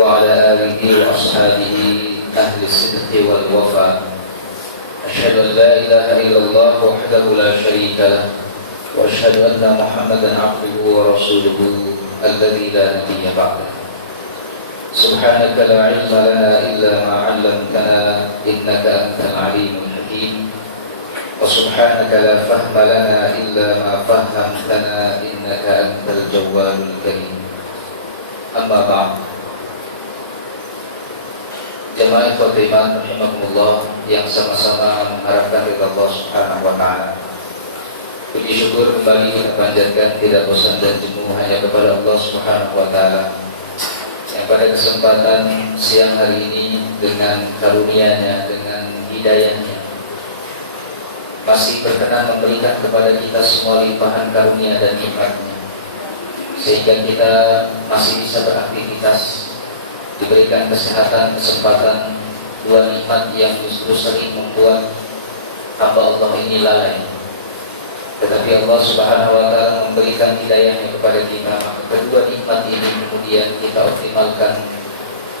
وعلى آله وأصحابه أهل الصدق والوفاء. أشهد أن لا إله إلا الله وحده لا شريك له وأشهد أن محمدا عبده ورسوله الذي لا نبي بعده. سبحانك لا علم لنا إلا ما علمتنا إنك أنت العليم الحكيم وسبحانك لا فهم لنا إلا ما فهمتنا إنك أنت الجواد الكريم. أما بعد. Jemaah ikhwatul iman rahimakumullah yang sama-sama mengharapkan ridha Allah Subhanahu wa taala. Puji syukur kembali kita panjatkan tidak bosan dan jemu hanya kepada Allah Subhanahu wa taala yang pada kesempatan siang hari ini dengan karunia-Nya, dengan hidayah-Nya masih berkenan memberikan kepada kita semua limpahan karunia dan nikmat-Nya sehingga kita masih bisa beraktivitas, diberikan kesehatan, kesempatan, dua nikmat yang justru sering membuat hamba Allah ini lalai. Tetapi Allah Subhanahu wa taala memberikan hidayahnya kepada kita, maka kedua nikmat ini kemudian kita optimalkan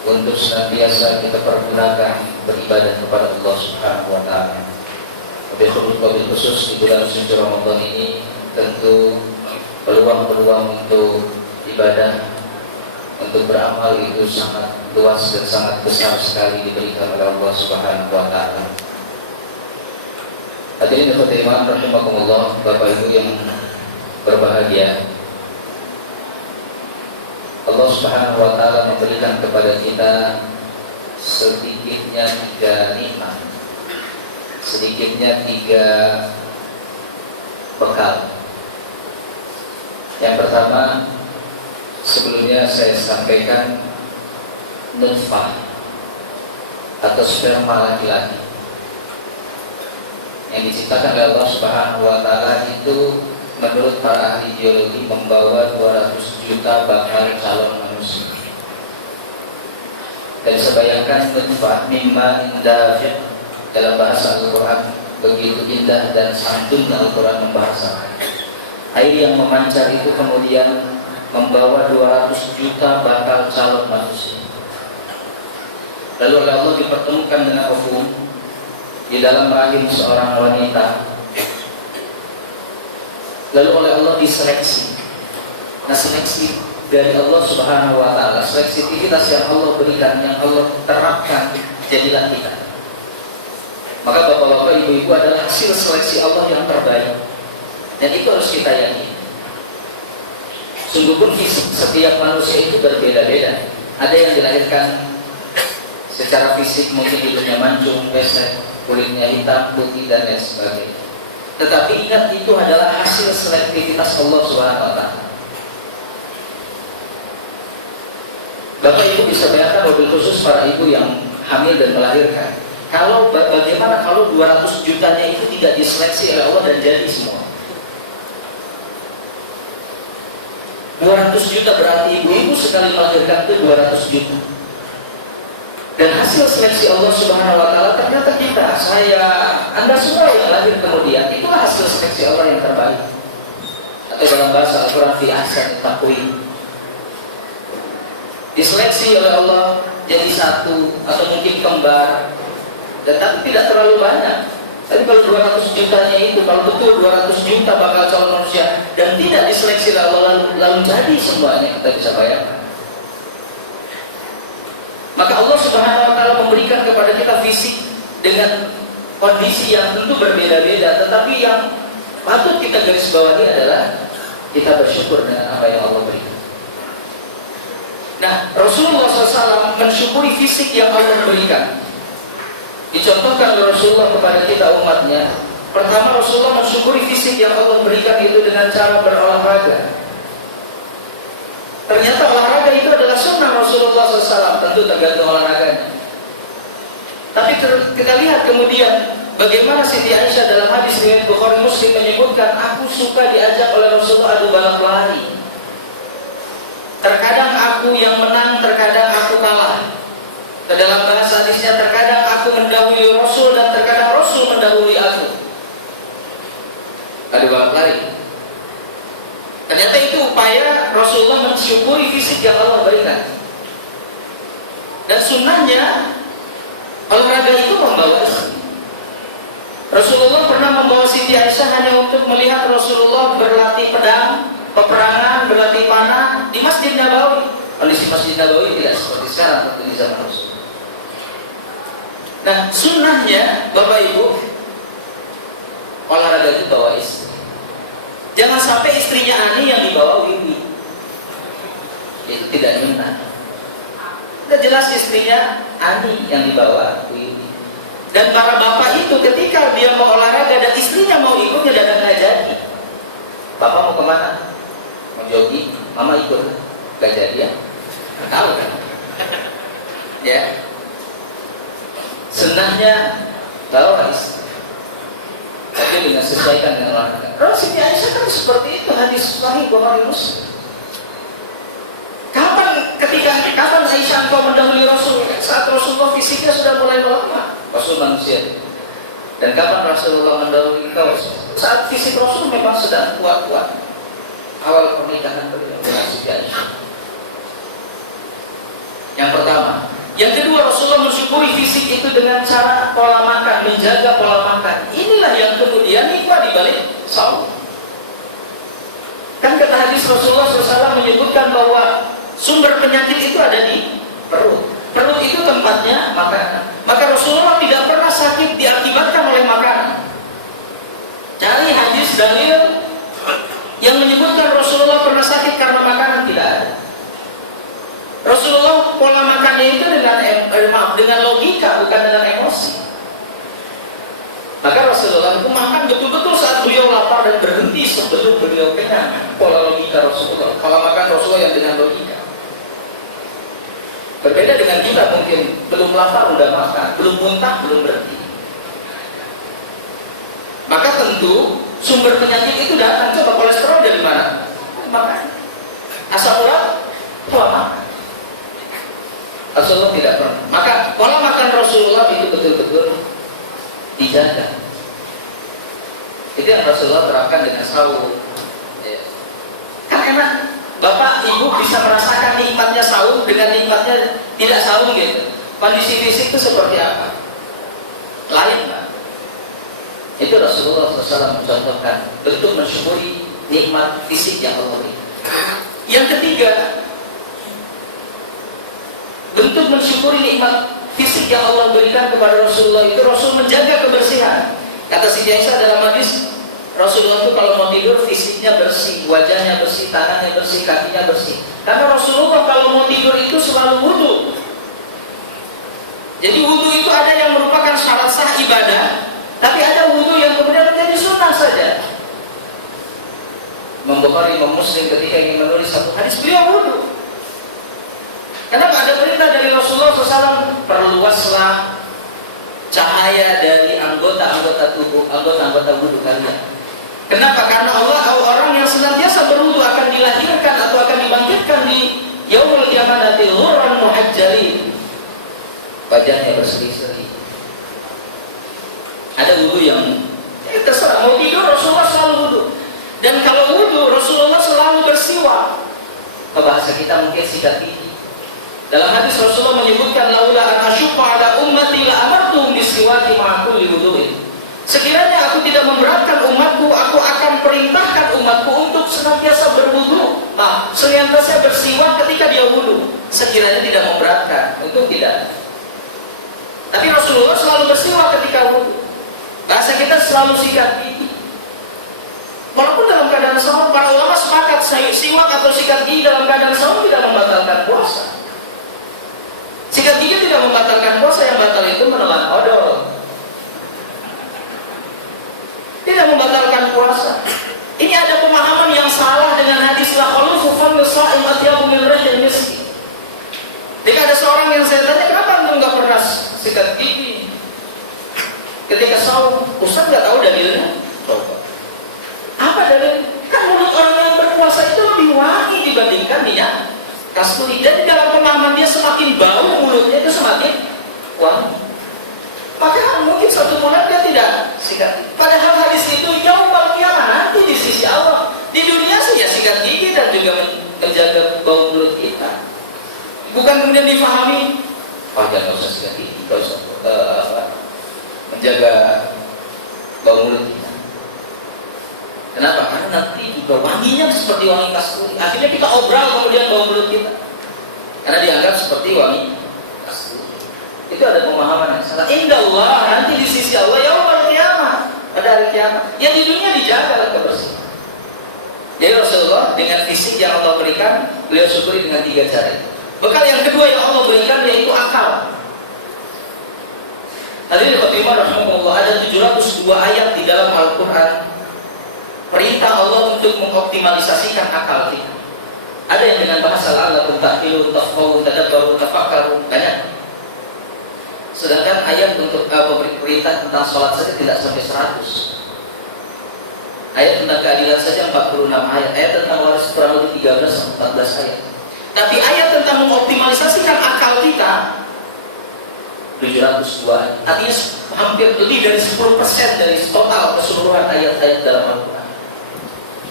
untuk senantiasa kita pergunakan beribadah kepada Allah Subhanahu wa taala. Wabil khusus di bulan suci Ramadan ini tentu peluang-peluang untuk ibadah, untuk beramal itu sangat luas dan sangat besar sekali diberikan oleh Allah Subhanahu wa taala. Hadirin ikhwatul iman rahimakumullah, Bapak Ibu yang berbahagia. Allah Subhanahu wa taala memberikan kepada kita sedikitnya 3 nikmat. Sedikitnya 3 bekal. Yang pertama, sebelumnya saya sampaikan nutfah atau sperma laki-laki yang diciptakan oleh Allah Subhanahu wa taala itu menurut para ahli biologi membawa 200 juta bakal calon manusia. Dan sebayangkan nutfah mimma indafiq dalam bahasa Al-Quran begitu indah dan santun Al-Quran membahasakan. Air yang memancar itu kemudian membawa 200 juta bakal calon manusia. Lalu oleh Allah dipertemukan dengan ovum di dalam rahim seorang wanita. Lalu oleh Allah diseleksi. Nah, seleksi dari Allah Subhanahu wa taala, seleksivitas yang Allah berikan, yang Allah terapkan, jadilah kita. Maka bapak-bapak, ibu-ibu adalah hasil seleksi Allah yang terbaik. Dan itu harus kita yakini. Sungguh pun fisik setiap manusia itu berbeda-beda. Ada yang dilahirkan secara fisik mungkin hidungnya mancung, pesek, kulitnya hitam, putih dan lain sebagainya. Tetapi ingat, itu adalah hasil selektivitas Allah Subhanahu wa taala. Bapak Ibu bisa bayangkan, mobil khusus para ibu yang hamil dan melahirkan. Kalau bagaimana kalau 200 jutanya itu tidak diseleksi oleh Allah dan jadi semua? 200 juta berarti ibu-ibu sekali melahirkan itu 200 juta. Dan hasil seleksi Allah Subhanahu wa taala ternyata kita, saya, Anda semua yang lahir kemudian, itulah hasil seleksi Allah yang terbaik. Atau dalam bahasa Al-Quran fi ahsani taqwim. Diseleksi oleh Allah jadi satu atau mungkin kembar. Dan tapi tidak terlalu banyak. Tapi kalau 200 jutanya itu, kalau betul 200 juta bakal calon manusia dan tidak diseleksi lalu jadi semuanya, kita bisa bayangkan. Maka Allah Subhanahu wa taala memberikan kepada kita fisik dengan kondisi yang tentu berbeda-beda, tetapi yang patut kita garis bawahi adalah kita bersyukur dengan apa yang Allah berikan. Nah, Rasulullah SAW mensyukuri fisik yang Allah berikan. Dicontohkan oleh Rasulullah kepada kita umatnya. Pertama, Rasulullah mensyukuri fisik yang Allah berikan itu dengan cara berolahraga. Ternyata olahraga itu adalah sunnah Rasulullah SAW, tentu tergantung olahraganya. Tapi kita lihat kemudian bagaimana Siti Aisyah dalam hadis riwayat Bukhari Muslim menyebutkan, aku suka diajak oleh Rasulullah adu balap lari. Terkadang aku yang menang, terkadang aku kalah. Dalam bahasa hadisnya, terkadang aku mendahului Rasul dan terkadang Rasul mendahului aku. Adu balap lari. Ternyata itu upaya Rasulullah mensyukuri fisik yang Allah berikan. sunnahnya olahraga itu membawa istri. Rasulullah pernah membawa Siti Aisyah hanya untuk melihat Rasulullah berlatih pedang, peperangan, berlatih panah di Masjid Nabawi. Kondisi Masjid Nabawi tidak seperti sekarang waktu di zaman Rasulullah. Nah, sunnahnya Bapak Ibu, olahraga itu bawa istri. Jangan sampai istrinya Ani yang dibawa Wiwi. Itu tidak sunnah. Sudah jelas istrinya Ani yang dibawa Wiwi. Dan para bapak itu ketika dia mau olahraga dan istrinya mau ikut, dia nggak jadi. Bapak mau kemana? Mau jogging, mama ikut. Nggak jadi ya? Tahu kan? Ya. Sunnahnya bawa istri, tapi dengan sesuaikan dengan olahraga. Rasul Aisyah kan seperti itu, hadis Sahih Bukhari Muslim. Kapan Aisyah engkau mendahului Rasul? Saat Rasulullah fisiknya sudah mulai melemah, Rasul manusia. Dan kapan Rasulullah mendahului engkau? Saat fisik Rasul memang sedang kuat-kuat. Awal pernikahan beliau dengan Siti Aisyah. Yang pertama. Yang kedua, Rasulullah mensyukuri fisik itu dengan cara pola makan, menjaga pola makan. Inilah yang kemudian nikmat dibalik saum. Kan kata hadis Rasulullah SAW menyebutkan bahwa sumber penyakit itu ada di perut. Perut itu tempatnya makanan. Maka Rasulullah tidak pernah sakit diakibatkan oleh makanan. Cari hadis dalil yang menyebutkan Rasulullah pernah sakit karena makanan, tidak ada. Rasulullah pola makannya itu dengan logika, bukan dengan emosi. Maka Rasulullah itu makan betul-betul saat beliau lapar dan berhenti sebelum beliau kenyang. Pola logika Rasulullah, pola makan Rasulullah yang dengan logika. Berbeda dengan kita, mungkin belum lapar udah makan, belum muntah belum berhenti. Maka tentu sumber penyakit itu datang. Coba kolesterol dari mana? Makan. Asam urat, pola makan. Rasulullah tidak pernah. Maka pola makan Rasulullah itu betul-betul dijaga. Itu yang Rasulullah terapkan dengan saum. Ya. Kan enak. Bapak, Ibu bisa merasakan nikmatnya saum dengan nikmatnya tidak saum gitu. Kondisi fisik itu seperti apa? Lain, Pak. Itu Rasulullah SAW mencontohkan bentuk mensyukuri nikmat fisik yang Allah beri. Yang ketiga, bentuk mensyukuri nikmat fisik yang Allah berikan kepada Rasulullah itu Rasul menjaga kebersihan. Kata Siti Aisyah dalam hadis, Rasulullah itu kalau mau tidur fisiknya bersih, wajahnya bersih, tangannya bersih, kakinya bersih. Karena Rasulullah kalau mau tidur itu selalu wudu. Jadi wudu itu ada yang merupakan syarat sah ibadah, tapi ada wudu yang kemudian menjadi sunnah saja. Imam Bukhari, Imam Muslim ketika ingin menulis satu hadis, beliau wudu. Kenapa? Ada perintah dari Rasulullah SAW, perluaslah cahaya dari anggota-anggota tubuh, anggota-anggota wudu kalian. Kenapa? Karena Allah, orang yang senantiasa berwudu akan dilahirkan atau akan dibangkitkan di yaumul qiyamati ghurran muhajjalin. Wajahnya berseri-seri. Ada wudu yang terserah, mau tidur Rasulullah selalu wudu. Dan kalau wudu Rasulullah selalu bersiwak. Bahasa kita mungkin sikat gigi. Dalam hadis Rasulullah menyebutkan laula an asyqa ala ummati la amartuhum bisiwaki ma'a kulli wudu'in. Sekiranya aku tidak memberatkan umatku, aku akan perintahkan umatku untuk senantiasa berwudu. Senantiasa bersiwak ketika dia wudu. Sekiranya tidak memberatkan, itu tidak. Tapi Rasulullah selalu bersiwak ketika wudu. Bahasa kita selalu sikat gigi. Walaupun dalam keadaan saum, para ulama sepakat siwak atau sikat gigi dalam keadaan saum tidak membatalkan puasa. Sikat gigi tidak membatalkan puasa, yang batal itu menelan odol. Tidak membatalkan puasa. Ini ada pemahaman yang salah dengan hadis la khulufu famil sha'im atyabu min rihil miski. Jika ada seorang yang saya tanya, kenapa anda nggak pernah sikat gigi ketika saum? Ustaz nggak tahu dalilnya. Coba. Apa dalil? Kan mulut orang yang berpuasa itu lebih wangi dibandingkan minyak kasturi. Jadi dalam pemahaman dia semakin bau mulutnya itu semakin wangi. Maka mungkin satu bulan dia tidak sikat. Padahal hadis itu yaumul qiyamah nanti di sisi Allah. Di dunia sih ya sikat gigi dan juga menjaga bau mulut kita. Bukan kemudian difahami jangan usah sikat gigi, nggak usah menjaga bau mulut kita. Kenapa? Karena nanti juga wanginya seperti wangi kasturi. Akhirnya kita obral kemudian bau mulut kita, karena dianggap seperti wangi kasturi. Itu ada pemahaman yang salah. Indallah, nanti di sisi Allah yaumul qiyamah, pada hari kiamat. Ya di dunia dijaga kebersihan. Jadi Rasulullah dengan fisik yang Allah berikan, beliau syukuri dengan 3 cara. Bekal yang kedua yang Allah berikan yaitu akal. Hadirin khotimah rahimahullah, ada 702 ayat di dalam Al-Quran perintah Allah untuk mengoptimalisasikan akal kita. Ada yang dengan bahasa la'allakum ta'qilun, tafqahun, tadabbarun, tafakkarun, banyak. Sedangkan ayat untuk perintah tentang sholat saja tidak sampai 100. Ayat tentang keadilan saja 46 ayat. Ayat tentang waris kurang lebih 13-14 ayat. Tapi ayat tentang mengoptimalisasikan akal kita 702 ayat. Artinya hampir lebih dari 10% dari total keseluruhan ayat-ayat dalam Al-Quran.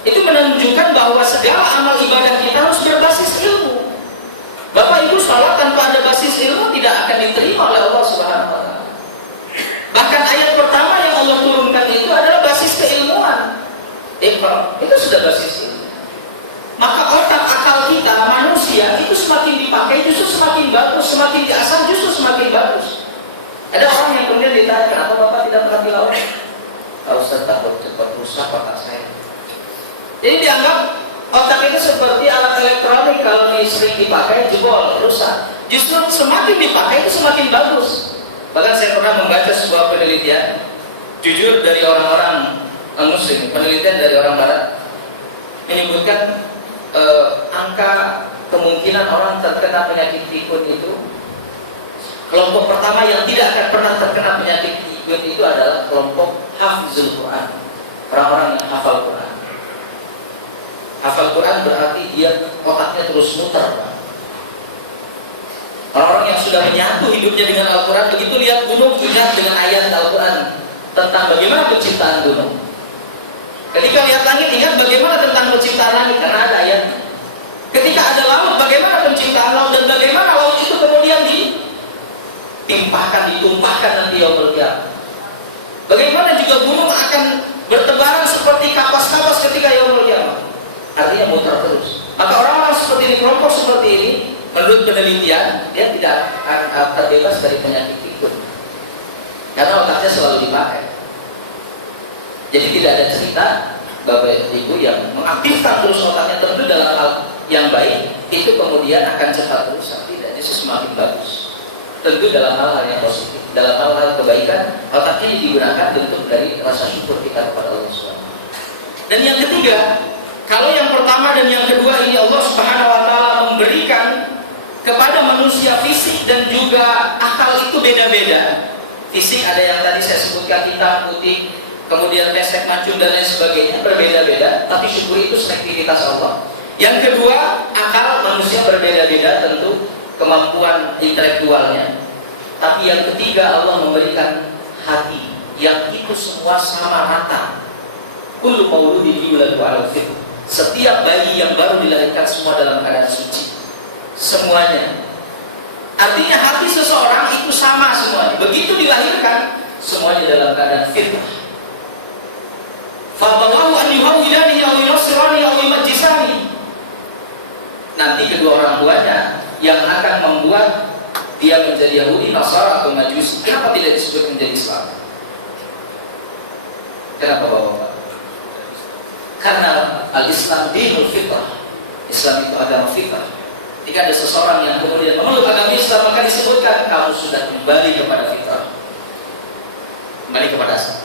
Itu menunjukkan bahwa segala amal ibadah kita harus berbasis ilmu. Bapak Ibu, sholat tanpa ada basis ilmu tidak akan diterima oleh Allah Subhanahu wa Ta'ala. Bahkan ayat pertama yang Allah turunkan itu adalah basis keilmuan. Iqra, itu sudah basis ilmu. Maka otak akal kita manusia itu semakin dipakai justru semakin bagus, semakin diasah justru semakin bagus. Ada orang yang kemudian ditanya, kenapa Bapak tidak pernah tilawah? Kalau Ustaz takut cepat rusak otak saya. Jadi dianggap otak itu seperti alat elektronik, kalau sering dipakai jebol, rusak. Justru semakin dipakai itu semakin bagus. Bahkan saya pernah membaca sebuah penelitian, jujur dari orang-orang Muslim, penelitian dari orang Barat menyebutkan angka kemungkinan orang terkena penyakit pikun itu, kelompok pertama yang tidak akan pernah terkena penyakit pikun itu adalah kelompok hafizul Quran, orang-orang yang hafal Quran. Hafal Quran berarti dia otaknya terus muter, Pak. Orang-orang yang sudah menyatu hidupnya dengan Al-Quran, begitu lihat gunung ingat dengan ayat Al-Quran tentang bagaimana penciptaan gunung. Ketika lihat langit ingat bagaimana tentang penciptaan langit, karena ada ayat. Ketika ada laut, bagaimana penciptaan laut dan bagaimana laut itu kemudian ditumpahkan nanti yaumul qiyamah. Bagaimana juga gunung akan bertebaran seperti kapas-kapas ketika yaumul qiyamah. Artinya muter terus. Maka orang-orang seperti ini, kelompok seperti ini, menurut penelitian dia tidak akan terbebas dari penyakit pikun, karena otaknya selalu dipakai. Jadi tidak ada cerita Bapak Ibu yang mengaktifkan terus otaknya tentu dalam hal yang baik itu kemudian akan cepat rusak. Tidak, justru semakin bagus. Tentu dalam hal-hal yang positif, dalam hal-hal kebaikan otaknya digunakan bentuk dari rasa syukur kita kepada Allah SWT. Dan yang ketiga, kalau yang pertama dan yang kedua ini Allah Subhanahu wa Ta'ala memberikan kepada manusia fisik dan juga akal itu beda-beda. Fisik ada yang tadi saya sebutkan hitam, putih, kemudian pesek, mancung dan lain sebagainya, berbeda-beda, tapi syukur itu selektivitas Allah. Yang kedua, akal manusia berbeda-beda tentu kemampuan intelektualnya. Tapi yang ketiga, Allah memberikan hati yang itu semua sama rata. Kullu mauludin yuladu 'alal fitr. Setiap bayi yang baru dilahirkan semua dalam keadaan suci. Semuanya. Artinya hati seseorang itu sama semuanya. Begitu dilahirkan, semuanya dalam keadaan fitrah. Fabawahu an yuhawwidani aw yunasirani aw yumajjisani. Nanti kedua orang tuanya yang akan membuat dia menjadi Yahudi, Nasara atau Majusi. Kenapa tidak disebut menjadi Islam? Kenapa Bapak? Karena al-Islam dinul fitrah. Islam itu agama fitrah. Jika ada seseorang yang kemudian memeluk agama Islam, maka disebutkan kamu sudah kembali kepada fitrah, kembali kepada asal.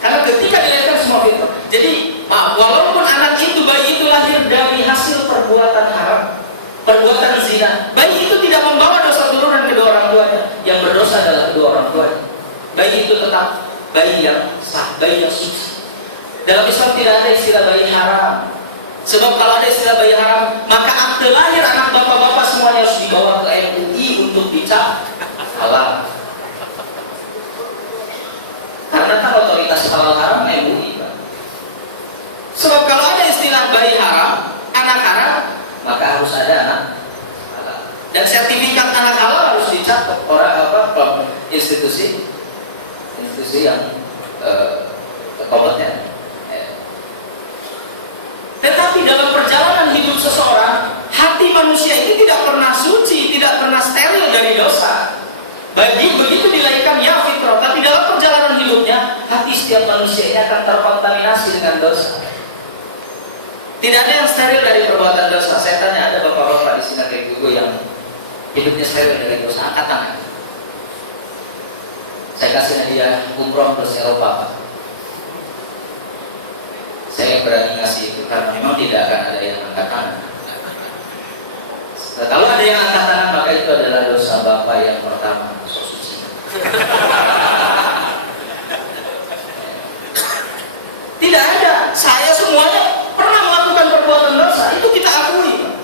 Karena ketika dilahirkan semua fitrah. Jadi walaupun anak itu, bayi itu lahir dari hasil perbuatan haram, perbuatan zina, bayi itu tidak membawa dosa turunan kedua orang tuanya. Yang berdosa adalah kedua orang tuanya. Bayi itu tetap bayi yang sah, bayi yang suci. Dalam Islam tidak ada istilah bayi haram. Sebab kalau ada istilah bayi haram, maka akte lahir anak bapak-bapak semuanya harus dibawa ke MUI untuk dicap halal. Karena kan otoritas halal haram MUI, Pak. Sebab kalau ada istilah bayi haram, anak haram, maka harus ada anak halal. Dan sertifikat anak halal harus dicap dosa orang institusi yang kompeten. Tetapi dalam perjalanan hidup seseorang, hati manusia ini tidak pernah suci, tidak pernah steril dari dosa. Begitu dilahirkan ya fitrah, tapi dalam perjalanan hidupnya, hati setiap manusia ini akan terkontaminasi dengan dosa. Tidak ada yang steril dari perbuatan dosa. Saya tanya, ada bapak-bapak di sini kayak gue yang hidupnya steril dari dosa? Angkat tangan. Saya kasih hadiah umroh plus Eropa, Pak. Saya berani ngasih itu karena memang tidak akan ada yang angkat tangan. Nah, kalau ada yang angkat tangan, maka itu adalah dosa bapak yang pertama, so suci. Tidak ada. Saya semuanya pernah melakukan perbuatan dosa. Itu kita akui.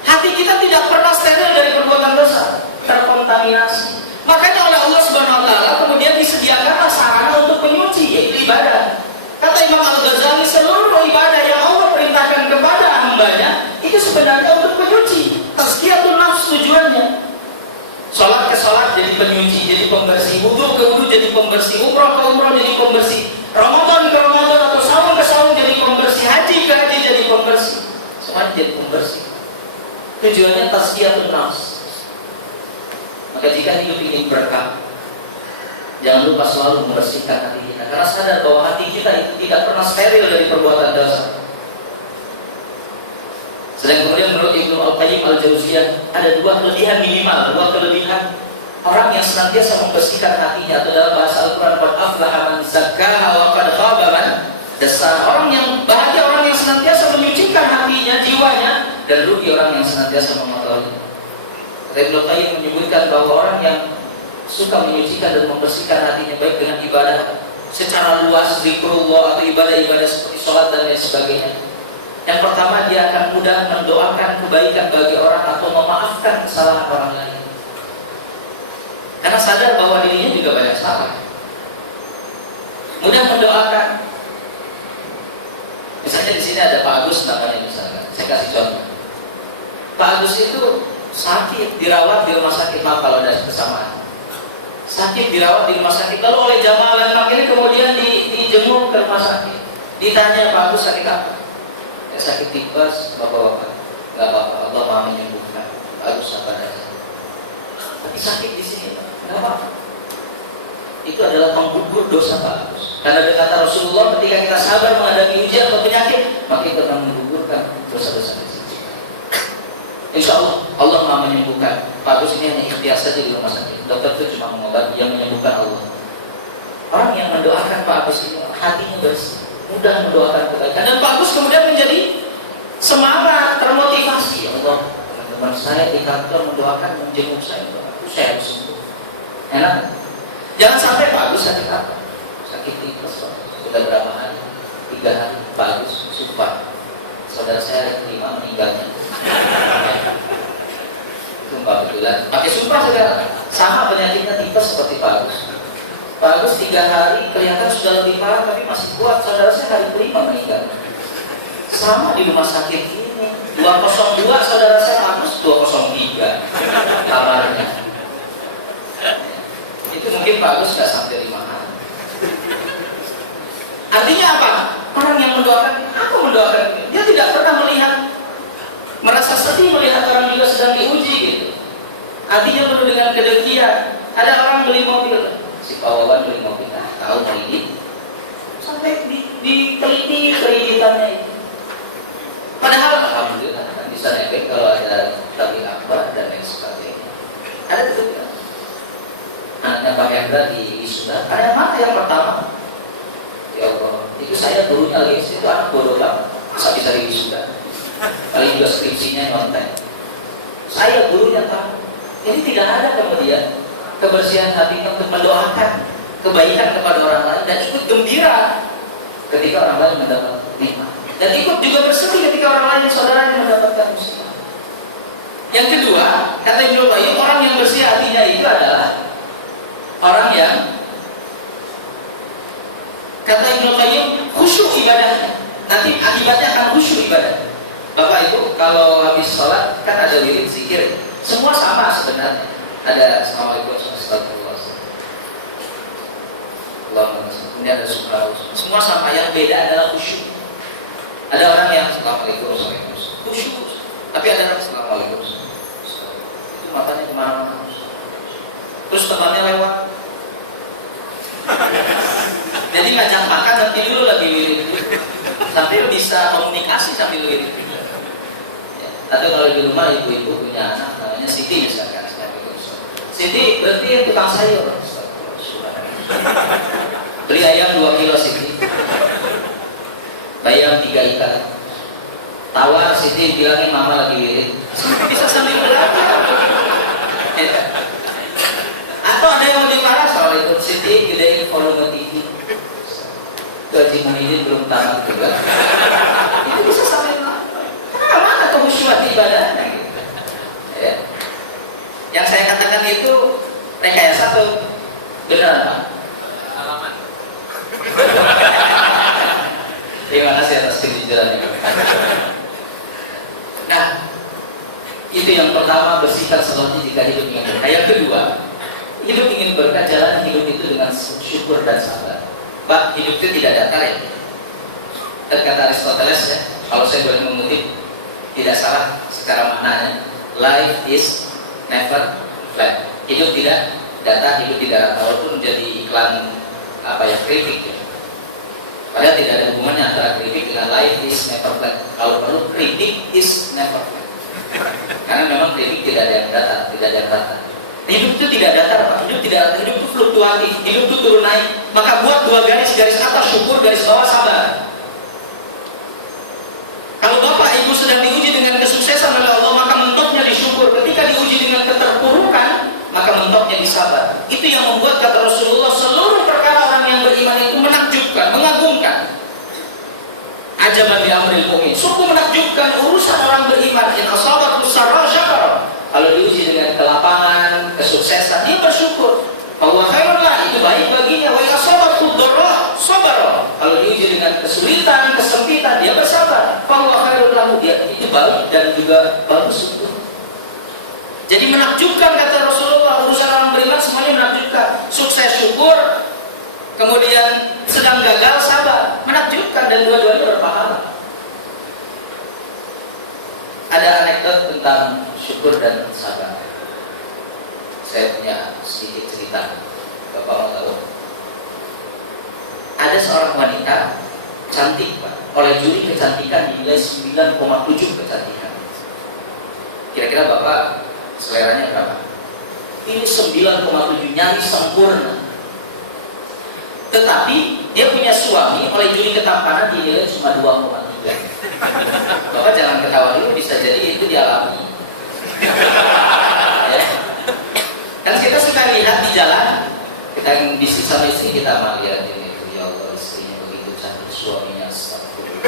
Hati kita tidak pernah steril dari perbuatan dosa, terkontaminasi. Makanya oleh Allah Subhanahu Wa Taala kemudian disediakanlah sarana untuk penyuci, yaitu ibadah. Kata Imam Al-Ghazali, seluruh ibadah yang Allah perintahkan kepada hambanya itu sebenarnya untuk penyuci. Tazkiyatun nafs tujuannya. Sholat ke sholat jadi penyuci, jadi pembersih. Wudu ke wudu jadi pembersih. Umrah ke umrah jadi pembersih. Ramadan ke Ramadan atau saum ke saum jadi pembersih. Haji ke haji jadi pembersih. Semuanya jadi pembersih. Tujuannya tazkiyatun nafs. Maka jika hidup ingin berkah, jangan lupa selalu membersihkan hati kita, karena sadar bahwa hati kita itu tidak pernah steril dari perbuatan dosa. Sedang kemudian menurut Ibnu Al-Qayyim Al-Jauziyah ada dua kelebihan minimal, dua kelebihan orang yang senantiasa membersihkan hatinya, atau dalam bahasa Al-Quran, qad aflaha man zakkaha wa qad khaba man dassaha. Orang yang bahagia, orang yang senantiasa menyucikan hatinya, jiwanya, dan rugi orang yang senantiasa mengotorinya. Ibnu Al-Qayyim menyebutkan bahwa orang yang suka menyucikan dan membersihkan hatinya baik dengan ibadah secara luas, zikrullah atau ibadah-ibadah seperti sholat dan lain sebagainya. Yang pertama, dia akan mudah mendoakan kebaikan bagi orang atau memaafkan kesalahan orang lain. Karena sadar bahwa dirinya juga banyak salah. Mudah mendoakan. Misalnya di sini ada Pak Agus namanya misalnya. Saya kasih contoh. Pak Agus itu sakit, dirawat di rumah sakit. Maaf kalau ada kesamaan. Sakit dirawat di rumah sakit, lalu oleh jamaah lain ini kemudian dijenguk ke rumah sakit. Ditanya, Pak Agus sakit apa? Ya, sakit tipes, bapak-bapak. Gak apa-apa, Allah Maha menyembuhkan. Pak Agus apa adanya. Tapi sakit di sini, gak apa-apa. Itu adalah penggugur dosa Pak Agus. Karena kata Rasulullah, ketika kita sabar menghadapi ujian atau penyakit, maka kita akan menggugurkan dosa-dosa kita. Insya Allah, Allah Maha menyembuhkan. Pak Agus ini hanya ikhtiar saja di rumah sakit. Dokter itu cuma mengobati, yang menyembuhkan Allah. Orang yang mendoakan Pak Agus ini hatinya bersih, mudah mendoakan kebaikan. Dan Pak Agus kemudian menjadi semangat, termotivasi. Ya Allah, teman-teman saya di kantor mendoakan, menjenguk saya, saya harus sembuh. Enak? Jangan sampai Pak Agus sakit apa? Sakit tipes. Sudah berapa hari? 3 hari. Pak Agus sumpah, saudara saya hari kelima meninggalnya. Sumpah betulan. Pakai sumpah saudara. Sama penyakitnya tipes seperti Pak Agus. Pak Agus 3 hari kelihatan sudah lebih parah tapi masih kuat. Saudara saya hari kelima meninggal. Sama di rumah sakit ini. 202 saudara saya Pak Agus 203 kabarnya. Itu mungkin Pak Agus nggak sampai 5 hari. Artinya apa? Orang yang mendoakan, aku mendoakan, dia tidak pernah melihat, merasa sedih melihat orang juga sedang diuji gitu. Hatinya penuh dengan kedengkian. Ada orang beli mobil, si Pak Wawan beli mobil, tahu kredit, sampai diteliti kreditannya itu. Padahal alhamdulillah kan bisa nebeng kalau ada tablik akbar dan lain sebagainya. Ada juga. Anaknya Pak Hendra di wisuda, ada mata yang pertama. Ya Allah, itu saya gurunya lagi, itu anak bodoh banget, masa bisa di wisuda. Paling juga skripsinya nyontek. Saya gurunya tahu. Jadi tidak ada kemudian kebersihan hati untuk mendoakan kebaikan kepada orang lain dan ikut gembira ketika orang lain mendapat nikmat, dan ikut juga bersedih ketika orang lain saudaranya mendapatkan musibah. Yang kedua, kata Ibnu Qayyim, orang yang bersih hatinya itu adalah orang yang, kata Ibnu Qayyim, khusyuk ibadahnya. Nanti akibatnya akan khusyuk ibadah. Bapak Ibu kalau habis sholat kan ada wirid zikir, semua sama sebenarnya. Ada assalamualaikum, astagfirullah, kemudian ada subhanallah. Semua sama, yang beda adalah khusyuk. Ada orang yang assalamualaikum, khusyuk, tapi ada orang assalamualaikum, itu matanya kemana-mana. Terus temannya lewat, jadi ngajak makan nanti dulu lagi lirik, sambil bisa komunikasi sambil lirik. Atau kalau di rumah ibu-ibu punya anak namanya Siti misalkan, Siti berarti tukang sayur, beli ayam 2 kilo Siti, bayam 3 ikan, tawar Siti bilangin mama lagi lirik, bisa sambil berlatih. Atau ada yang lebih parah soal itu, Siti gedein volume TV, Gaji Muhyiddin belum tamat juga, itu bisa sambil mana kehusyuan ibadahnya gitu. Ya. Yang saya katakan itu rekayasa atau benar Pak? Alaman. Terima kasih atas kejujurannya. Nah, itu yang pertama, bersihkan sholatnya jika hidup ingin berkah. Yang kedua, hidup ingin berkah, jalan hidup itu dengan syukur dan sabar. Pak, hidup itu tidak datar ya. Kata Aristoteles ya, kalau saya boleh mengutip, tidak salah secara maknanya, life is never flat. Hidup tidak datar, hidup tidak rata. Walaupun menjadi iklan kritik ya. Padahal tidak ada hubungannya antara kritik dengan life is never flat. Kalau perlu, kritik is never flat. Karena memang kritik tidak ada yang datar, tidak ada yang rata. Hidup itu tidak datar Pak, hidup tidak rata, hidup itu fluktuatif, hidup itu turun naik. Maka buat 2 garis atas syukur, garis bawah sabar. Kalau Bapak Ibu sedang diuji dengan kesuksesan oleh Allah, maka mentoknya disyukur. Ketika diuji dengan keterpurukan, maka mentoknya disabar. Itu yang membuat kata Rasulullah, seluruh perkara orang yang beriman itu menakjubkan, mengagumkan. Ajaban di amril mu'min, sungguh menakjubkan urusan orang beriman. In asabatu sarra syakara. Kalau diuji dengan kelapangan, kesuksesan, dia bersyukur. Bahwa khairullah, itu baik baginya. Wa in asabatu dharra sabara. Kalau diuji dengan kesulitan, kesempitan, dia bersabar. Bahwa khairullah, dia itu baik dan juga bagus untuk. Jadi menakjubkan kata Rasulullah, urusan orang beriman semuanya menakjubkan. Sukses syukur, kemudian sedang gagal sabar, menakjubkan, dan dua-duanya berpahala. Ada anekdot tentang syukur dan sabar. Saya punya sedikit cerita, Bapak mau tahu? Ada seorang wanita cantik Pak, oleh juri kecantikan dinilai 9,7 kecantikan. Kira-kira Bapak seleranya berapa? Ini 9,7, nyaris sempurna. Tetapi dia punya suami oleh juri ketampanan dinilai cuma 2,3. Bapak jangan ketawa dulu, bisa jadi itu dialami. Ya. Kan kita suka lihat di jalan, kita bisnis sama istri, kita melihat ini, ya Allah istrinya begitu cantik, suaminya astagfirullah.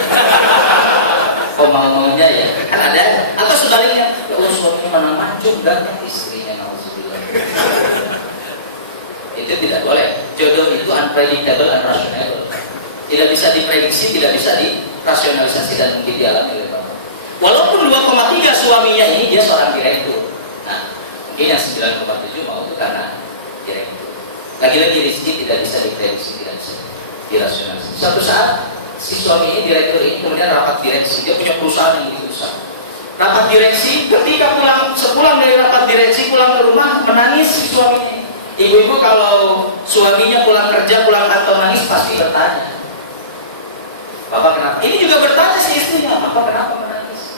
Kok mau-maunya ya? Kan ada. Atau sebaliknya, ya Allah suaminya mana mancung dan istrinya nauzubillah. Itu tidak boleh. Jodoh itu unpredictable, unrational. Tidak bisa diprediksi, tidak bisa dirasionalisasi dan mungkin dialami oleh Bapak. Walaupun 2,3 suaminya ini dia seorang direktur. Nah, mungkin yang 9,7 mau itu karena direktur. Lagi-lagi rezeki tidak bisa diprediksi, tidak bisa dirasionalisasi. Suatu saat si suami ini, direktur ini, kemudian rapat direksi. Dia punya perusahaan yang begitu besar. Rapat direksi, ketika sepulang dari rapat direksi, pulang ke rumah, menangis si suaminya. Ibu-ibu kalau suaminya pulang kerja, pulang kantor nangis, pasti bertanya, Bapak kenapa? Ini juga bertanya si istrinya, Bapak kenapa menangis?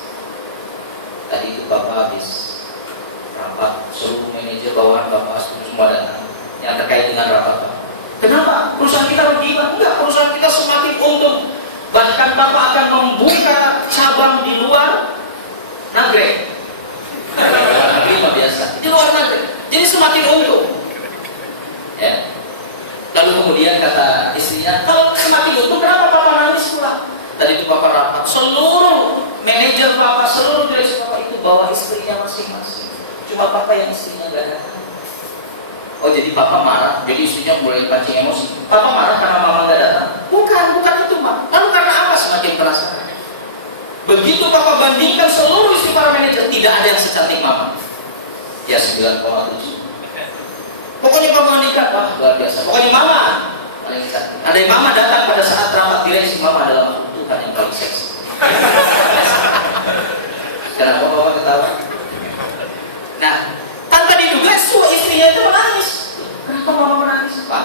Tadi itu Bapak habis rapat, seluruh manajer bawahan Bapak semua datang yang terkait dengan rapat Bapak. Kenapa? Perusahaan kita rugi? Enggak, perusahaan kita semakin untung. Bahkan Bapak akan membuka cabang di luar negeri. Luar negeri mah biasa. Di luar negeri. Jadi semakin untung. Ya. Lalu kemudian kata istrinya, kalau semakin untung kenapa Bapak nangis pulang? Tadi itu Bapak rapat, seluruh manajer Bapak, seluruh direksi Bapak itu bawa istrinya masing-masing. Cuma Bapak yang istrinya gak datang. Oh jadi Bapak marah, jadi istrinya mulai pancing emosi. Bapak marah karena Mama gak datang? Bukan itu Mak. Lalu karena apa? Semakin penasaran. Begitu Bapak bandingkan seluruh istri para manajer, tidak ada yang secantik Mama. Ya 9,7. Pokoknya mama nikah, wah luar biasa. Pokoknya mama paling cantik. Ada yang mama datang pada saat rapat direksi, mama adalah Tuhan yang paling seksi. Kenapa mama ketawa? Nah, tanpa diduga istrinya itu menangis. Kenapa mama menangis? Pak,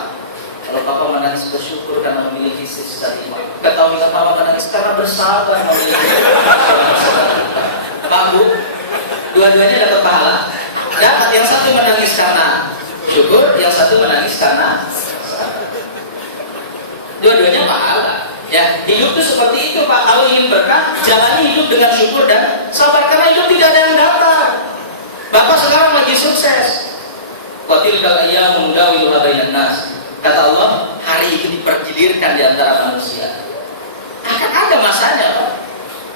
kalau papa menangis bersyukur karena memiliki istri dan imam. Ketahui nggak mama menangis karena bersabar memiliki Pak Bu, dua-duanya dapat pahala. Dapat, yang satu menangis karena syukur, yang satu menangis karena dua-duanya pahala. Ya, hidup itu seperti itu Pak. Kalau ingin berkah, jalani hidup dengan syukur dan sabar, karena hidup tidak ada yang datar. Bapak sekarang lagi sukses. Wa tilkal ayyamu nudawiluha bainan nas. Kata Allah, hari itu dipergilirkan di antara manusia. Akan ada masanya Pak.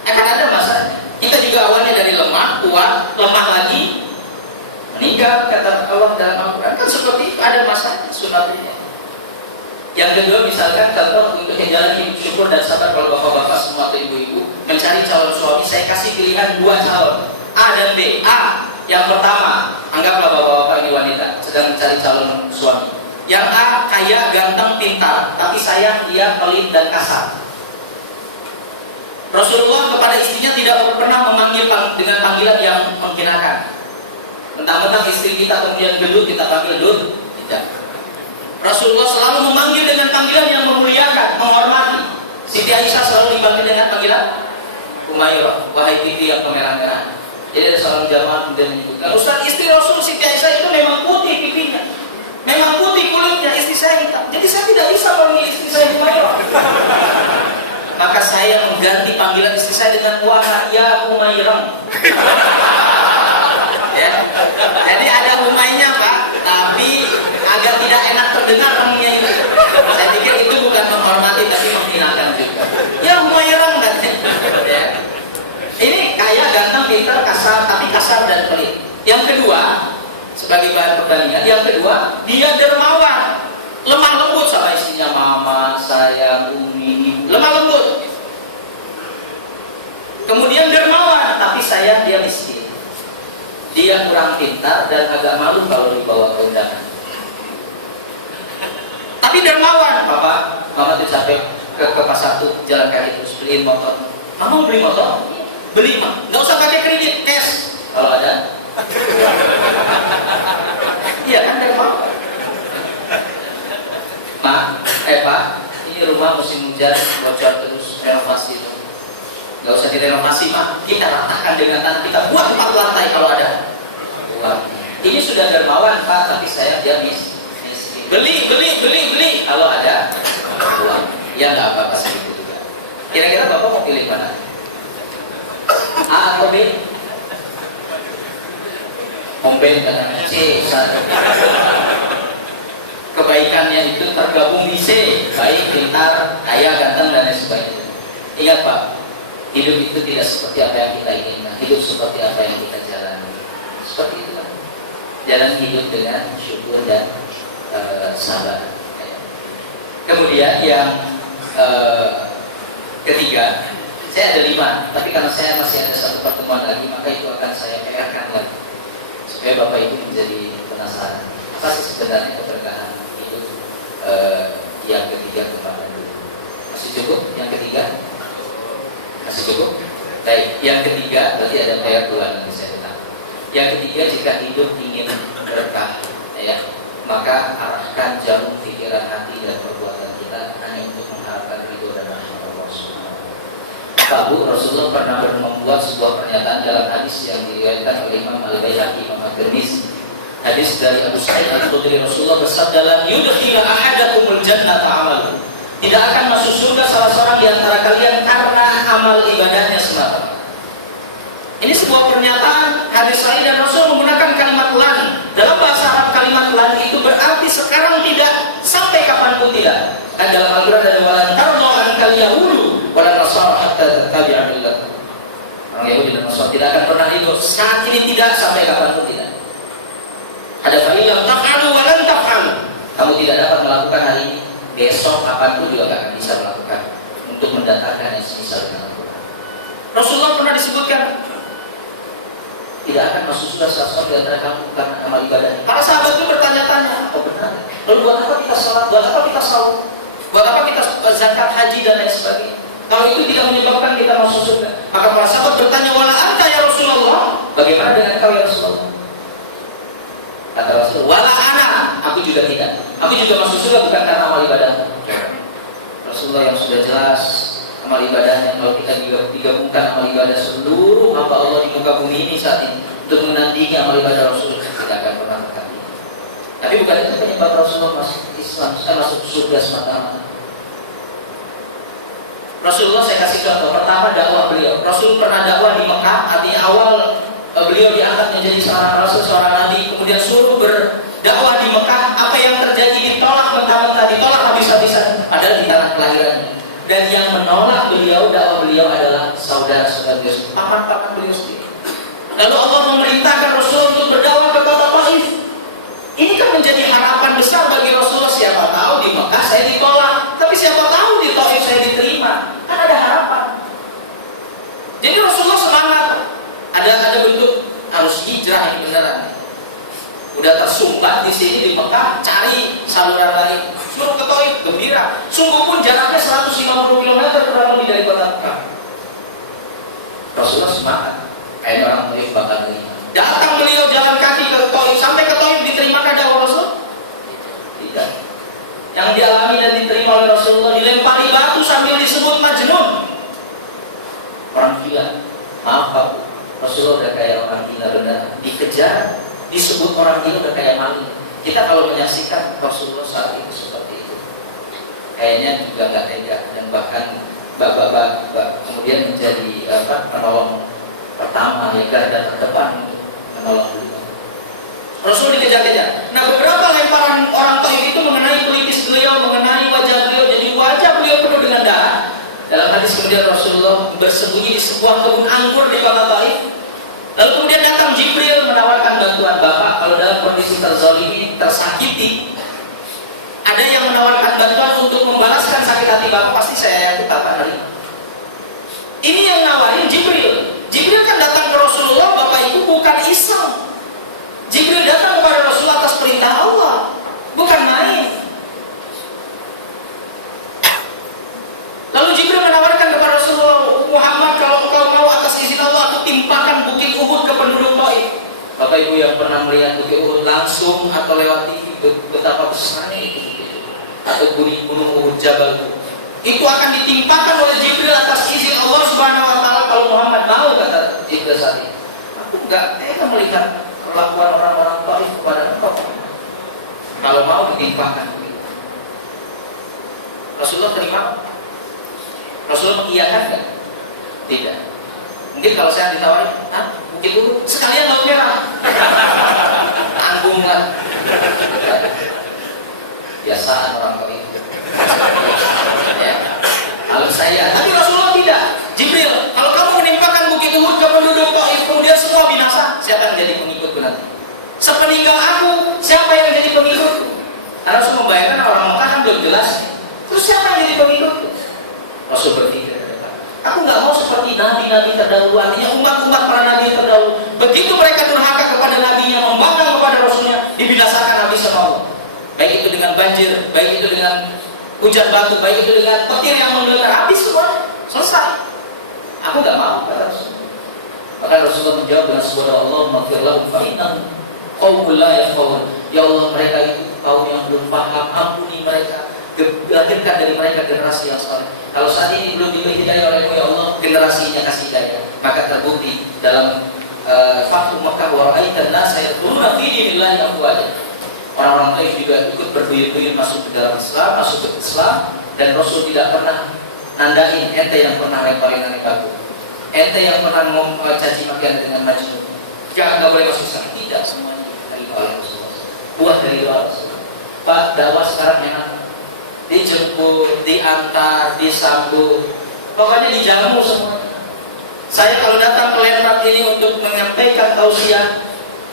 Akan ada masanya. Kita juga awalnya dari lemah, kuat, lemah lagi, meninggal, kata Allah dalam Al-Quran. Kan seperti itu, ada masanya, sunatnya. Yang kedua, misalkan contoh untuk menjalani hidup syukur dan sabar. Kalau bapak-bapak semua atau ibu-ibu mencari calon suami, saya kasih pilihan 2 calon, A dan B. A, yang pertama, anggaplah bapak-bapak ini wanita sedang mencari calon suami. Yang A, kaya, ganteng, pintar, tapi sayang dia pelit dan kasar. Rasulullah kepada istrinya tidak pernah memanggil dengan panggilan yang menghinakan. Mentang-mentang istri kita kemudian gendut, kita panggil Dut, tidak. Rasulullah selalu memanggil dengan panggilan yang memuliakan, menghormati. Siti Aisyah selalu dipanggil dengan panggilan Umairah, wahai pipi yang kemerah-merah. Jadi ada seorang jamaah kemudian menyebutkan, Ustaz, istri Rasul Siti Aisyah itu memang putih pipinya, memang putih kulitnya, istri saya hitam. Jadi saya tidak bisa panggil istri saya Umairah. Maka saya mengganti panggilan istri saya dengan warna ya Umairah. Ya. Jadi ada umainya Pak, tapi agar tidak enak terdengar namanya itu. Saya pikir itu bukan menghormati tapi menghinakan juga. Ya Umairah katanya. Ya. Ini kaya, ganteng, pintar, kasar, tapi kasar dan pelit. Yang kedua, sebagai bahan perbandingan, yang kedua, dia dermawan, lemah lembut sama istrinya, mama, saya, umi, ibu, lemah lembut. Kemudian dermawan, tapi sayang dia miskin. Dia kurang pintar dan agak malu kalau dibawa ke undangan. Tapi dermawan, Bapak, mama tuh capek ke pasar tuh, jalan kaki terus beliin motor. Mama mau beli motor? Beli mah, nggak usah pakai kredit, cash kalau ada. Iya kan dermawan. Pak, ini rumah musim hujan bocor terus, renovasi itu. Nggak usah direnovasi Pak, kita ratakan dengan tanah, kita buat 4 lantai kalau ada uang. Ini sudah dermawan Pak, tapi saya dia miskin. Beli kalau ada uang. Ya nggak apa-apa segitu juga. Kira-kira Bapak mau pilih mana? A atau B? Homben katanya C. Kebaikannya itu tergabung di C, baik, pintar, kaya, ganteng dan lain sebagainya. Ingat Pak, hidup itu tidak seperti apa yang kita inginkan, hidup seperti apa yang kita jalani. Seperti itu kan. Jalan hidup dengan syukur dan sabar. Kemudian yang ketiga, saya ada 5, tapi karena saya masih ada 1 pertemuan lagi, maka itu akan saya PR-kan lagi supaya Bapak Ibu menjadi penasaran. Apa sih sebenarnya keberkahan hidup yang ketiga kepada dulu? Masih cukup? Yang ketiga? Masih cukup? Baik, yang ketiga berarti ada PR 2 nanti saya bilang. Yang ketiga, jika hidup ingin berkah, ya, maka arahkan jarum pikiran, hati dan perbuatan kita hanya untuk mengharapkan ridho dan rahmat Allah Subhanahu wa taala. Pak Bu, Rasulullah pernah membuat sebuah pernyataan dalam hadis yang diriwayatkan oleh Imam Al-Baihaqi, Imam At-Tirmidzi. Hadis dari Abu Sa'id Al-Khudri, Rasulullah bersabda, "La yudkhila ahadakumul jannata 'amaluhu." Tidak akan masuk surga salah seorang di antara kalian karena amal ibadahnya semata. Ini sebuah pernyataan hadis sahih dan Rasul menggunakan kalimat lan. Dalam bahasa Arab kalimat lan itu berarti sekarang tidak, sampai kapanpun tidak. Dan dalam Al-Quran ada walan tardo ankal yahudu walan nasara hatta tabi'a millatahu. Orang Yahudi dan Nasrani tidak akan pernah ridho. Saat ini tidak, sampai kapanpun tidak. Ada fa'ilam taf'alu walan taf'alu. Kamu tidak dapat melakukan hal ini, besok kapanpun juga tidak akan bisa melakukan untuk mendatangkan yang semisal dengan Al-Quran. Rasulullah pernah disebutkan tidak akan masuk surga salah di antara kamu karena amal ibadahnya. Para sahabat itu bertanya-tanya, oh benar? Lalu buat apa kita sholat? Buat apa kita saum? Buat apa kita zakat, haji dan lain sebagainya? Kalau itu tidak menyebabkan kita masuk surga, maka para sahabat bertanya, wala anta ya Rasulullah? Bagaimana dengan kau ya Rasulullah? Kata Rasul, wala ana, aku juga tidak. Aku juga masuk surga bukan karena amal ibadahmu. Rasulullah yang sudah jelas amal ibadahnya, kalau kita digabungkan amal ibadah seluruh hamba Allah di muka bumi ini saat ini untuk menandingi amal ibadah Rasul, tidak akan pernah terkati. Tapi bukan itu penyebab Rasulullah masuk Islam, masuk surga semata-mata. Rasulullah, saya kasih contoh. Pertama, dakwah beliau. Rasul pernah dakwah di Mekah, artinya awal beliau diangkat menjadi seorang Rasul, seorang Nabi, kemudian suruh berdakwah di Mekah. Apa yang terjadi? Ditolak mentah-mentah, ditolak habis-habisan, adalah di tanah kelahirannya. Dan yang menolak beliau, dakwah beliau adalah saudara-saudara beliau, paman-paman beliau sendiri. Lalu Allah memerintahkan Rasul untuk berdakwah ke kota Taif. Ini kan menjadi harapan besar bagi Rasulullah. Siapa tahu di Mekah saya ditolak, tapi siapa tahu di Taif saya diterima. Kan ada harapan. Jadi Rasulullah semangat. Ada bentuk harus hijrah ini beneran. Udah tersumbat di sini di Mekah, cari saluran lain. Suruh ke Taif, gembira. Sungguh pun jaraknya 150 km kurang lebih dari kota Mekah. Rasulullah semangat. Kayak orang Taif bakal terima. Datang beliau jalan kaki ke Taif, sampai ke Taif diterimakan dakwah Rasul? Tidak. Yang dialami dan diterima oleh Rasulullah, dilempari batu sambil disebut majnun. Orang gila. Maaf Pak, Rasulullah udah kayak orang gila benar. Dikejar, disebut orang gila udah kayak maling. Kita kalau menyaksikan Rasulullah saat itu seperti itu, kayaknya juga nggak tega, dan bahkan kemudian menjadi penolong pertama, ya garda terdepan untuk menolong beliau. Rasul dikejar-kejar. Nah, beberapa lemparan orang Taif itu mengenai pelipis beliau, mengenai wajah beliau, jadi wajah beliau penuh dengan darah. Dalam hadis kemudian Rasulullah bersembunyi di sebuah kebun anggur di kota Taif. Lalu kemudian datang Jibril menawarkan bantuan. Bapak, kalau dalam kondisi terzalimi, tersakiti, ada yang menawarkan bantuan untuk membalaskan sakit hati Bapak, pasti saya yang tetap hari. Ini yang nawarin Jibril. Jibril kan datang ke Rasulullah, Bapak Ibu, bukan iseng. Jibril datang kepada Rasulullah atas perintah Allah, bukan main. Lalu Jibril menawarkan kepada Rasulullah, Muhammad, kalau engkau mau atas izin Allah, aku timpakan bukit Uhud ke penduduk Taif. Bapak Ibu yang pernah melihat bukit Uhud langsung atau lewat TV, betapa besarnya itu bukit Uhud, atau gunung Uhud Jabal Uhud, itu akan ditimpakan oleh Jibril atas izin Allah Subhanahu Wa Taala. Kalau Muhammad mau, kata Jibril saat itu, aku enggak tega melihat perlakuan orang-orang Taif kepada engkau. Kalau mau ditimpakan begitu. Rasulullah terima? Rasulullah mengiyakan enggak? Tidak. Mungkin kalau saya ditawarin, bukit dulu sekalian laut merah. Tanggung lah. Biasaan orang Taif. Ya. Kalau saya, tapi Rasulullah tidak. Jibril, kalau kamu menimpakan bukit Uhud ke penduduk Taif, kemudian semua binasa, siapa yang jadi pengikutku nanti? Sepeninggal aku, siapa yang jadi pengikutku? Karena Rasul membayangkan orang Mekah kan belum jelas. Terus siapa yang jadi pengikutku? Rasul berpikir, aku nggak mau seperti nabi-nabi terdahulu, artinya umat-umat para nabi terdahulu. Begitu mereka durhaka kepada nabinya, membangkang kepada Rasulnya, dibinasakan habis sama Allah. Baik itu dengan banjir, baik itu dengan hujan batu, baik itu dengan petir yang menggelegar, habis semua, selesai. Aku nggak mau, kata Rasulullah. Maka Rasulullah menjawab dengan sebuah Allah, "Maghfirlahu fa innahum qaumul la yafqahun." Ya Allah, mereka itu kaum yang belum paham, ampuni mereka. Lahirkan dari mereka generasi yang saleh. Kalau saat ini belum diberi hidayah oleh-Mu ya Allah, generasinya kasih hidayah. Maka terbukti dalam Fathu Makkah, wa ra'aitan nasa yadkhuluna fi dinillahi afwaja. Orang-orang Taif juga ikut berduyun-duyun masuk ke dalam Islam, masuk ke Islam, dan Rasul tidak pernah nandain ente yang pernah lemparin anak batu, ente yang pernah caci makian dengan majnun, jangan nggak boleh masuk Islam. Tidak, semuanya dari Rasulullah. Buah dari Rasulullah. Pak, dakwah sekarang enak, dijemput, diantar, disambut, pokoknya dijamu semuanya. Saya kalau datang ke Lembang ini untuk menyampaikan tausiah,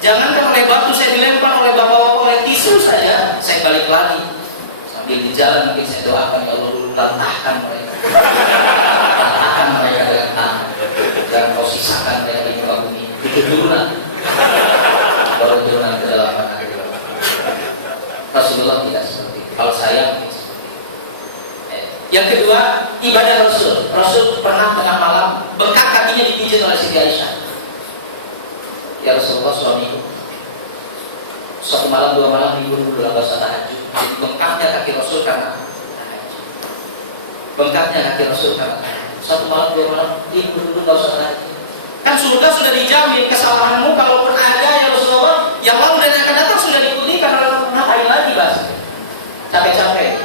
jangankan oleh batu saya dilempar, oleh bapak-bapak, oleh tisu saya balik lagi. Sambil di jalan mungkin saya doakan, ya Allah, lantahkan mereka, lantahkan mereka dengan tangan, dan kau sisakan mereka di muka bumi. Itu dulu warajulun kedalaman hati. Rasulullah tidak seperti itu. Kalau saya mungkin seperti itu. Yang kedua, ibadah Rasul. Rasul pernah tengah malam bengkak kakinya dipijit oleh Siti Aisyah. Ya Rasulullah, suamiku suatu malam dua malam libur dalam bahasa tahajud. Bengkaknya kaki Rasul karena tahajud. Bengkaknya kaki Rasul karena satu malam dua malam libur dulu gak usah tahajud. Kan surga sudah dijamin, kesalahanmu kalaupun ada ya Rasulullah yang lalu dan yang akan datang sudah diikuti karena ngapain lagi bahas capek-capek.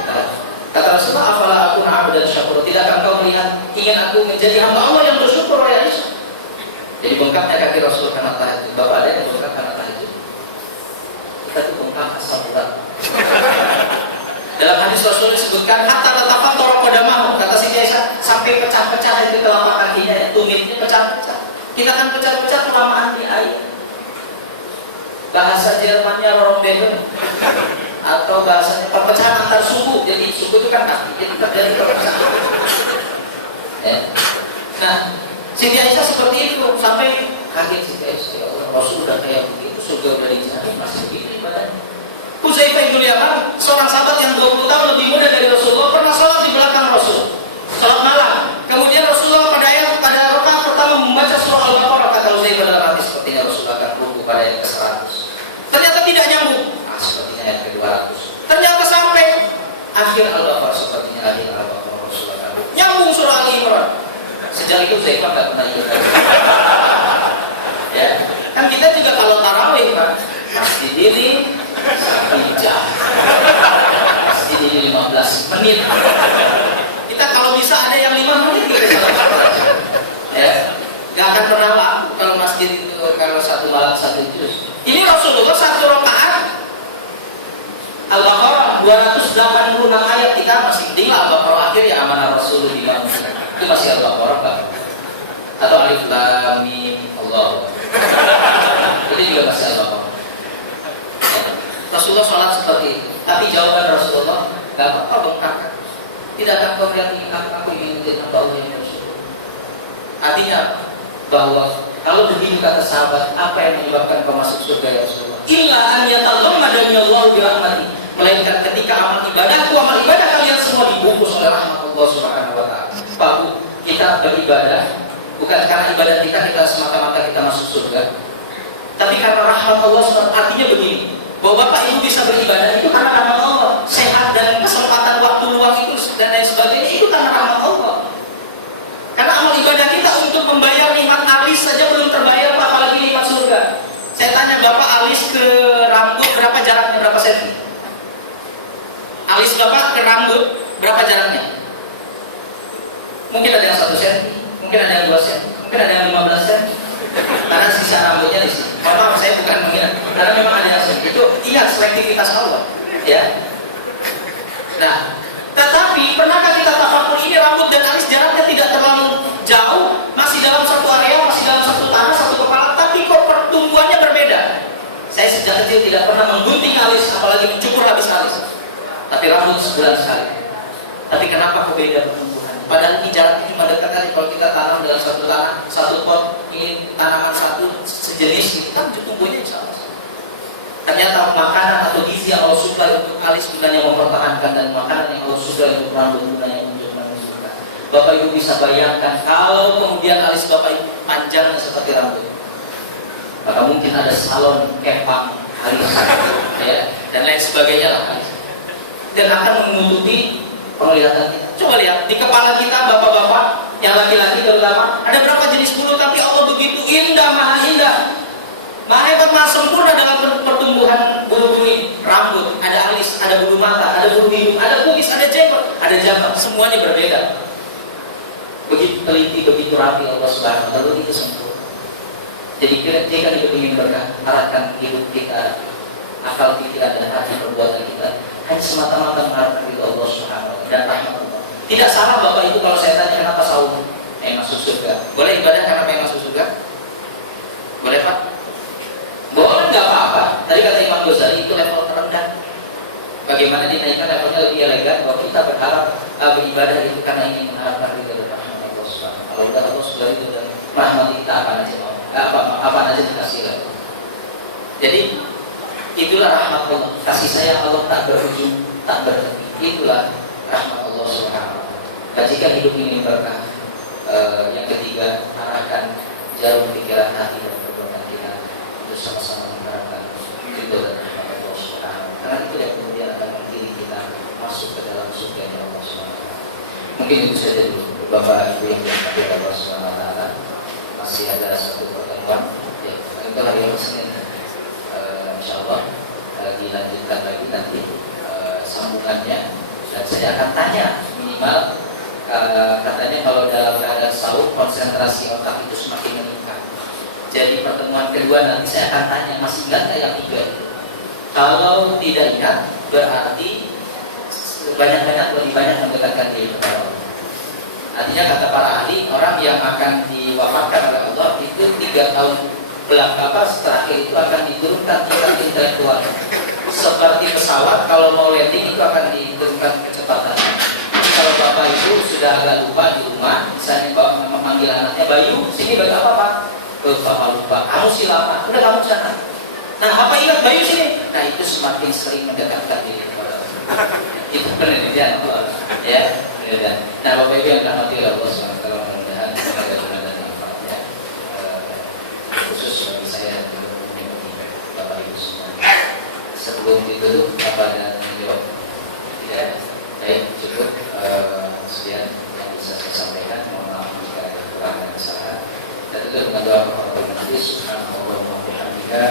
Kata Rasulullah, afala aku na'abdan syakur. Tidakkah engkau melihat ingin aku menjadi hamba Allah yang bersyukur oleh Aisyah? Jadi bengkaknya kaki Rasul karena tahajud. Bapak ada yang bengkak karena tahajud? Kita itu bengkak asal urat. Dalam hadis Rasul disebutkan hatta tatafaqara qadamahu, kata Siti Aisyah, sampai pecah-pecah itu telapak kakinya, tumitnya pecah-pecah. Kita kan pecah-pecah kelamaan di air. Bahasa Jermannya Rombegen atau bahasanya perpecahan antar suku. Jadi suku itu kan kaki, jadi terjadi perpecahan. Ya. Nah, Siti Aisyah seperti itu sampai kaget Siti Aisyah. Ya Allah, Rasul udah kayak begitu, surga udah dijamin, masih begini ibadahnya. Hudzaifah bin Yaman, seorang sahabat yang 20 tahun lebih muda dari Rasulullah, pernah sholat di belakang Rasul, sholat malam. Kemudian Rasulullah pada rakaat pertama membaca surah Al-Baqarah. Kata Hudzaifah dalam hati, sepertinya Rasulullah akan ruku pada ayat ke-100. Ternyata tidak nyambung. Sepertinya ayat ke-200. Ternyata sampai akhir Al-Baqarah, sepertinya akhir Al-Baqarah Rasulullah akan ruku. Nyambung surah Ali-Imran. Sejak itu Hudzaifah nggak pernah ikut. Ya, kan kita juga kalau tarawih Pak, pasti diri 1 jam, pasti diri 15 menit. Kita kalau bisa ada yang 5 menit kita salah. Ya, nggak akan pernah laku kalau masjid itu kalau satu malam satu juz. Ini Rasulullah satu rakaat Al-Baqarah 286 ayat, kita masih mending Al-Baqarah akhir ya amanah Rasulullah itu masih Al-Baqarah Pak. Atau Alif Lam Mim Allah. Itu juga masih Al-Baqarah. Rasulullah sholat seperti itu. Tapi jawaban Rasulullah, gak apa-apa bengkak. Tidak akan kau lihat aku ingin menjadi hamba Allah yang bersyukur. Artinya bahwa kalau begitu kata sahabat, apa yang menyebabkan kau masuk surga ya Rasulullah? Illa an yatalammadani Allah bi rahmati. Melainkan ketika amal ibadah kalian semua dibungkus oleh rahmat Allah Subhanahu wa taala. Baru kita beribadah bukan karena ibadah kita semata-mata kita masuk surga. Tapi karena rahmat Allah SWT. Artinya begini, bahwa Bapak Ibu bisa beribadah itu karena rahmat Allah. Sehat dan kesempatan waktu luang itu dan lain sebagainya itu karena rahmat Allah. Karena amal ibadah kita untuk membayar nikmat alis saja belum terbayar, apalagi nikmat surga. Saya tanya Bapak, alis ke rambut berapa jaraknya, berapa senti? Alis Bapak ke rambut berapa jaraknya? Mungkin ada yang 1 senti, mungkin ada yang 2 senti, mungkin ada yang 15 senti. Karena sisa rambutnya di sini. Maaf, saya bukan mengira. Karena memang ada yang itu. Ingat selektivitas Allah, ya. Nah, tetapi pernahkah kita tafakur ini rambut dan alis jaraknya tidak terlalu jauh, masih dalam satu area, masih dalam satu tanah, satu kepala, tapi kok pertumbuhannya berbeda. Saya sejak kecil tidak pernah menggunting alis, apalagi mencukur habis alis. Tapi rambut sebulan sekali. Tapi kenapa kok beda pertumbuhan? Padahal ini jaraknya cuma dekat kali. Kalau kita tanam dalam satu tanah, satu pot, ingin tanaman satu sejenis, itu kan tumbuhnya insya Allah. Ternyata makanan atau gizi yang Allah suka untuk alis gunanya mempertahankan, dan makanan yang Allah suka untuk rambut gunanya untuk menunjukkan. Bapak Ibu bisa bayangkan kalau kemudian alis Bapak Ibu panjangnya seperti rambut, maka mungkin ada salon kepang alis, ya, dan lain sebagainya lah, dan akan menutupi penglihatan kita. Coba lihat di kepala kita bapak-bapak yang laki-laki terutama, ada berapa jenis bulu, tapi Allah begitu indah, maha indah, maha hebat, maha sempurna dalam pertumbuhan bulu-bulu ini. Rambut, ada alis, ada bulu mata, ada bulu hidung, ada kumis, ada jenggot, ada jambang, semuanya berbeda. Begitu teliti, begitu rapi Allah Subhanahu wa taala, itu sempurna. Jadi jika kita ingin berkah, arahkan hidup kita, akal pikiran dan hati perbuatan kita hanya semata-mata mengharapkan ridho Allah Subhanahu wa taala dan rahmat Allah. Tidak salah Bapak Ibu kalau saya tanya kenapa saum masuk surga. Boleh ibadah karena pengen masuk surga? Boleh Pak? Boleh, nggak apa-apa. Tadi kata Imam Ghazali itu level terendah. Bagaimana dinaikkan levelnya lebih elegan bahwa kita berharap beribadah itu karena ingin mengharapkan ridho dan rahmat Allah Subhanahu wa taala. Kalau udah Allah sudah itu dan rahmat kita apa aja mau? Apa aja dikasih lah. Jadi itulah rahmat Allah, kasih sayang Allah tak berujung, tak berhenti. Itulah rahmat Allah Subhanahu wa taala. Jika hidup ini berkah, yang ketiga, arahkan jarum pikiran hati dan perbuatan kita untuk sama-sama mengharapkan ridho dan rahmat Allah Subhanahu wa taala. Karena itu yang kemudian akan memilih kita masuk ke dalam surga Allah Subhanahu wa taala. Mungkin itu saja dulu Bapak Ibu yang dirahmati Allah Subhanahu wa taala. Masih ada satu pertemuan ya, itu hari Senin. Insyaallah dilanjutkan lagi nanti sambungannya, dan saya akan tanya minimal katanya kalau dalam keadaan sahur konsentrasi otak itu semakin meningkat. Jadi pertemuan kedua nanti saya akan tanya masih ingat nggak yang tiga itu? Kalau tidak ingat berarti banyak-banyak lebih banyak mendekatkan diri kepada Allah. Artinya kata para ahli, orang yang akan diwafatkan oleh Allah itu 3 tahun belakang terakhir itu akan diturunkan tingkat intelektual. Seperti pesawat kalau mau landing itu akan diturunkan kecepatan. Kalau bapak ibu sudah agak lupa di rumah, misalnya bapak memanggil anaknya, Bayu, sini Bayu apa pak? Bapak lupa, kamu silakan, udah kamu sana. Nah apa ingat Bayu sini? Nah itu semakin sering mendekatkan diri kepada Allah. Itu penelitian ya. Nah bapak ibu yang dirahmati oleh Allah SWT, mudah-mudahan ada guna dan manfaatnya, khusus bagi saya dan bapak ibu semua. Sebelum itu apa dan jawab? Tidak. Baik, cukup sekian yang bisa saya sampaikan. Mohon maaf jika ada kekurangan dan kesalahan. Dan itu dengan doa kepada Allah Subhanahu wa taala.